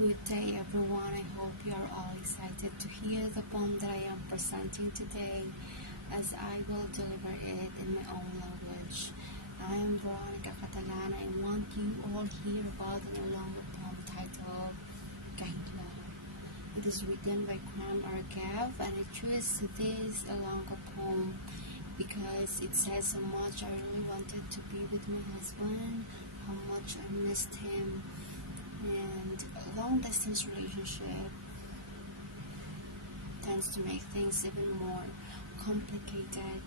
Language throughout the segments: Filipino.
Good day, everyone. I hope you are all excited to hear the poem that I am presenting today, as I will deliver it in my own language. I am Veronica Catalan. I want you all hear about an Ilonggo poem titled Kahit Lao. It is written by Kwan Argav, and I chose this Ilonggo poem because it says so much. I really wanted to be with my husband, how much I missed him, and a long distance relationship tends to make things even more complicated.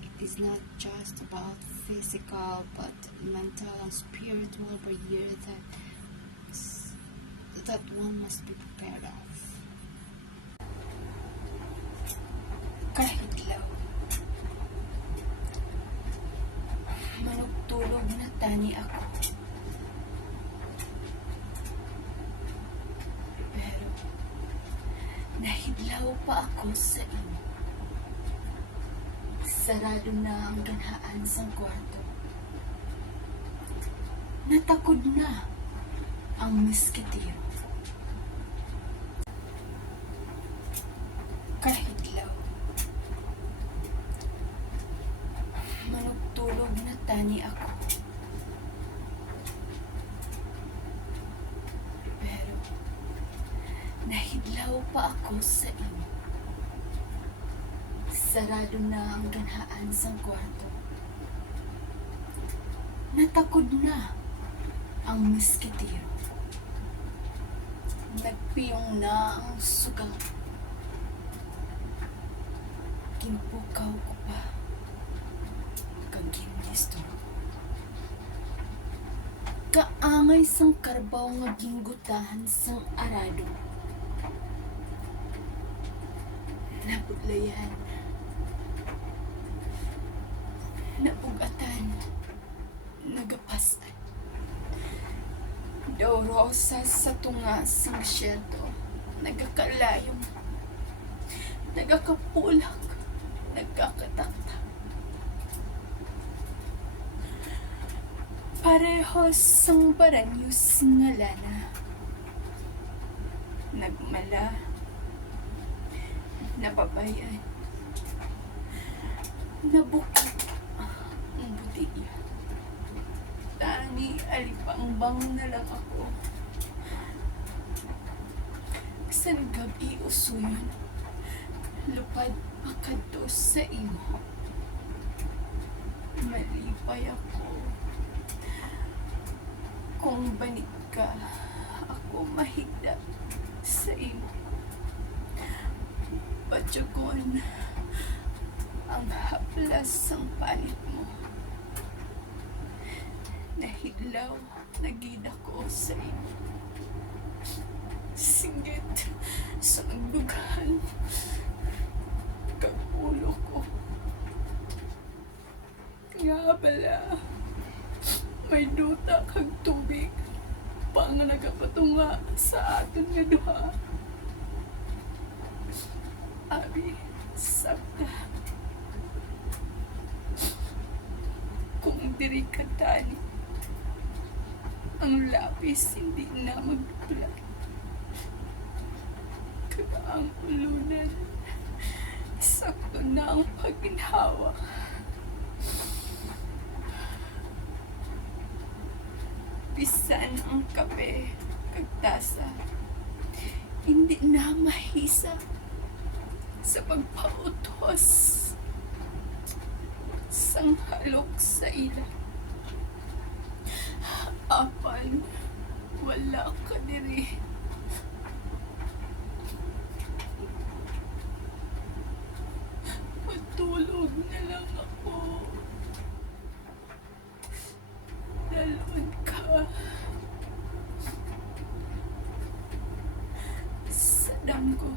It is not just about physical but mental and spiritual barrier that one must be prepared of. Kahit lao, manugtulog na tani ako. Nahidlaw pa ako sa inyo. Sarado na ang ganhaan sa kwarto. Natakod na ang miskitero. Kahidlaw, manugtulog na tani ako. Nahidlaw pa ako sa inyo. Sarado na ang ganhaan sa kwarto. Natakod na ang miskitero. Nagpiyong na ang sugal. Kinpukaw ko pa kag ginistro. Kaangay sang karbaw nga ginggutahan sang arado. Napudlayan, napugatan, nagapasan. Daw rosas sa tunga sang syerto, nagakalayong, nagakapulag, nagkakataktak. Parehos sang baranyos nga lana, nagmala, nababayan, nabukit ang butilya. Tani alipangbang na lang ako. Sa gabi usuyon, lupad pakadto sa imo. Malipay ako. Kung banit ka, ako mahigda sa imo. Patyagon ang haplas ang palit mo. Nahidlaw, nagida ko sa iyo. Singgit sa dugan kag ulo ko. Nga bala, may duta kag tubig pang nagapatunga sa aton nga duha. Abi, sabta. Kung diri ka tani, ang lapis hindi na magdula. Kaya ang ulunan, sakto na ang pagginhawa. Bisan ang kape, kagtasa, hindi na mahisa sa pagpautos sang halok sa ila. Apan, wala ka diri. Matulog na lang ako. Dalon ka sa damgo.